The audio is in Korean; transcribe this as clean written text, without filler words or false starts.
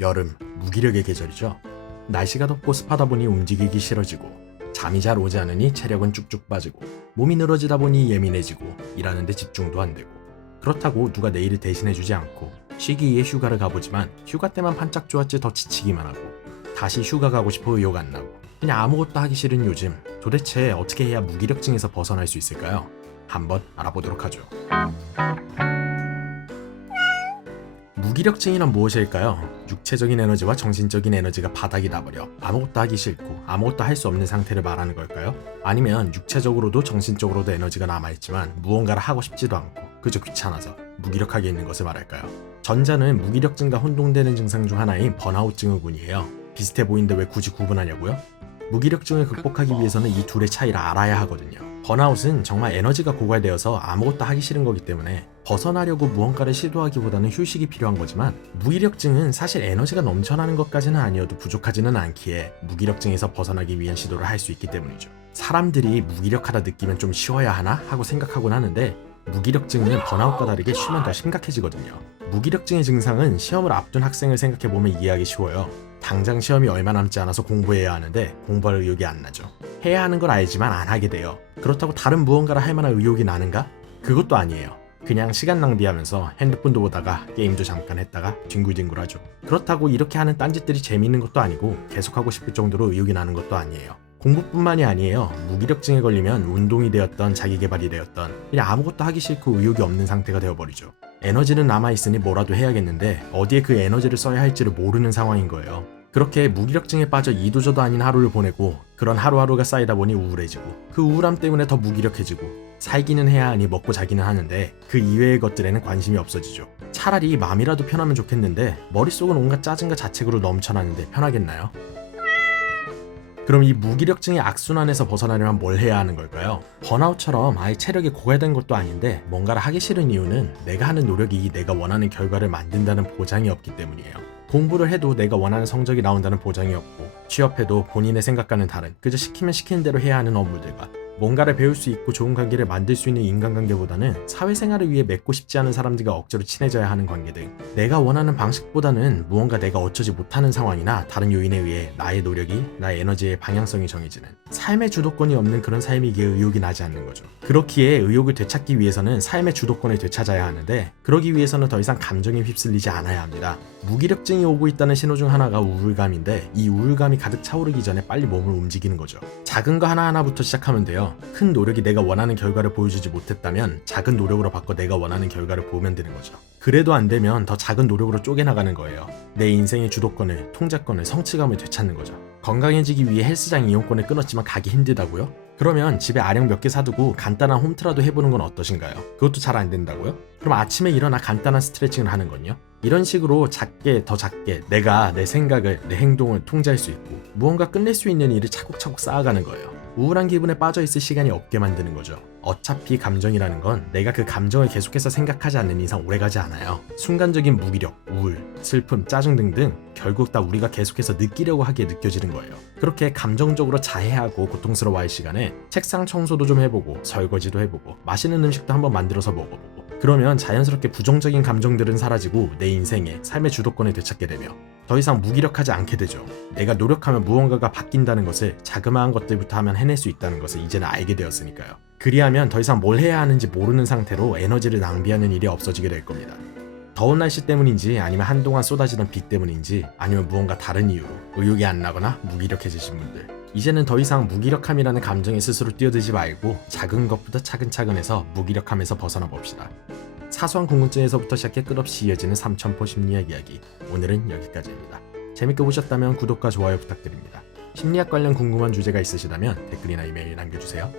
여름, 무기력의 계절이죠. 날씨가 덥고 습하다 보니 움직이기 싫어지고, 잠이 잘 오지 않으니 체력은 쭉쭉 빠지고, 몸이 늘어지다 보니 예민해지고, 일하는데 집중도 안 되고. 그렇다고 누가 내 일을 대신해주지 않고 쉬기 위해 휴가를 가보지만 휴가 때만 반짝 좋았지 더 지치기만 하고, 다시 휴가 가고 싶어 의욕 안 나고, 그냥 아무것도 하기 싫은 요즘, 도대체 어떻게 해야 무기력증에서 벗어날 수 있을까요? 한번 알아보도록 하죠. 무기력증이란 무엇일까요? 육체적인 에너지와 정신적인 에너지가 바닥이 나버려 아무것도 하기 싫고 아무것도 할 수 없는 상태를 말하는 걸까요? 아니면 육체적으로도 정신적으로도 에너지가 남아있지만 무언가를 하고 싶지도 않고 그저 귀찮아서 무기력하게 있는 것을 말할까요? 전자는 무기력증과 혼동되는 증상 중 하나인 번아웃 증후군이에요. 비슷해 보이는데 왜 굳이 구분하냐고요? 무기력증을 극복하기 위해서는 이 둘의 차이를 알아야 하거든요. 번아웃은 정말 에너지가 고갈되어서 아무것도 하기 싫은 거기 때문에 벗어나려고 무언가를 시도하기보다는 휴식이 필요한 거지만, 무기력증은 사실 에너지가 넘쳐나는 것까지는 아니어도 부족하지는 않기에 무기력증에서 벗어나기 위한 시도를 할 수 있기 때문이죠. 사람들이 무기력하다 느끼면 좀 쉬어야 하나 하고 생각하곤 하는데, 무기력증은 번아웃과 다르게 쉬면 더 심각해지거든요. 무기력증의 증상은 시험을 앞둔 학생을 생각해보면 이해하기 쉬워요. 당장 시험이 얼마 남지 않아서 공부해야 하는데 공부할 의욕이 안 나죠. 해야 하는 걸 알지만 안 하게 돼요. 그렇다고 다른 무언가를 할 만한 의욕이 나는가? 그것도 아니에요. 그냥 시간 낭비하면서 핸드폰도 보다가 게임도 잠깐 했다가 뒹굴뒹굴하죠. 그렇다고 이렇게 하는 딴짓들이 재미있는 것도 아니고 계속하고 싶을 정도로 의욕이 나는 것도 아니에요. 공부뿐만이 아니에요. 무기력증에 걸리면 운동이 되었던 자기개발이 되었던 그냥 아무것도 하기 싫고 의욕이 없는 상태가 되어버리죠. 에너지는 남아있으니 뭐라도 해야겠는데 어디에 그 에너지를 써야 할지를 모르는 상황인 거예요. 그렇게 무기력증에 빠져 이도저도 아닌 하루를 보내고, 그런 하루하루가 쌓이다 보니 우울해지고, 그 우울함 때문에 더 무기력해지고, 살기는 해야 하니 먹고 자기는 하는데 그 이외의 것들에는 관심이 없어지죠. 차라리 마음이라도 편하면 좋겠는데 머릿속은 온갖 짜증과 자책으로 넘쳐나는데 편하겠나요? 그럼 이 무기력증의 악순환에서 벗어나려면 뭘 해야 하는 걸까요? 번아웃처럼 아예 체력이 고갈된 것도 아닌데 뭔가를 하기 싫은 이유는 내가 하는 노력이 내가 원하는 결과를 만든다는 보장이 없기 때문이에요. 공부를 해도 내가 원하는 성적이 나온다는 보장이 없고, 취업해도 본인의 생각과는 다른 그저 시키면 시키는 대로 해야 하는 업무들과, 뭔가를 배울 수 있고 좋은 관계를 만들 수 있는 인간관계보다는 사회생활을 위해 맺고 싶지 않은 사람들과 억지로 친해져야 하는 관계 등, 내가 원하는 방식보다는 무언가 내가 어쩌지 못하는 상황이나 다른 요인에 의해 나의 노력이, 나의 에너지의 방향성이 정해지는 삶의 주도권이 없는 그런 삶이기에 의욕이 나지 않는 거죠. 그렇기에 의욕을 되찾기 위해서는 삶의 주도권을 되찾아야 하는데, 그러기 위해서는 더 이상 감정에 휩쓸리지 않아야 합니다. 무기력증이 오고 있다는 신호 중 하나가 우울감인데, 이 우울감이 가득 차오르기 전에 빨리 몸을 움직이는 거죠. 작은 거 하나하나부터 시작하면 돼요. 큰 노력이 내가 원하는 결과를 보여주지 못했다면 작은 노력으로 바꿔 내가 원하는 결과를 보면 되는 거죠. 그래도 안 되면 더 작은 노력으로 쪼개나가는 거예요. 내 인생의 주도권을, 통제권을, 성취감을 되찾는 거죠. 건강해지기 위해 헬스장 이용권을 끊었지만 가기 힘들다고요? 그러면 집에 아령 몇 개 사두고 간단한 홈트라도 해보는 건 어떠신가요? 그것도 잘 안 된다고요? 그럼 아침에 일어나 간단한 스트레칭을 하는 건요? 이런 식으로 작게 더 작게 내가 내 생각을, 내 행동을 통제할 수 있고 무언가 끝낼 수 있는 일을 차곡차곡 쌓아가는 거예요. 우울한 기분에 빠져있을 시간이 없게 만드는 거죠. 어차피 감정이라는 건 내가 그 감정을 계속해서 생각하지 않는 이상 오래가지 않아요. 순간적인 무기력, 우울, 슬픔, 짜증 등등 결국 다 우리가 계속해서 느끼려고 하기에 느껴지는 거예요. 그렇게 감정적으로 자해하고 고통스러워할 시간에 책상 청소도 좀 해보고, 설거지도 해보고, 맛있는 음식도 한번 만들어서 먹어보고, 그러면 자연스럽게 부정적인 감정들은 사라지고 내 인생의 삶의 주도권을 되찾게 되며 더 이상 무기력하지 않게 되죠. 내가 노력하면 무언가가 바뀐다는 것을, 자그마한 것들부터 하면 해낼 수 있다는 것을 이제는 알게 되었으니까요. 그리하면 더 이상 뭘 해야 하는지 모르는 상태로 에너지를 낭비하는 일이 없어지게 될 겁니다. 더운 날씨 때문인지, 아니면 한동안 쏟아지던 비 때문인지, 아니면 무언가 다른 이유로 의욕이 안 나거나 무기력해지신 분들, 이제는 더 이상 무기력함이라는 감정에 스스로 뛰어들지 말고 작은 것부터 차근차근 해서 무기력함에서 벗어나 봅시다. 사소한 궁금증에서부터 시작해 끝없이 이어지는 삼천포 심리학 이야기, 오늘은 여기까지입니다. 재밌게 보셨다면 구독과 좋아요 부탁드립니다. 심리학 관련 궁금한 주제가 있으시다면 댓글이나 이메일 남겨주세요.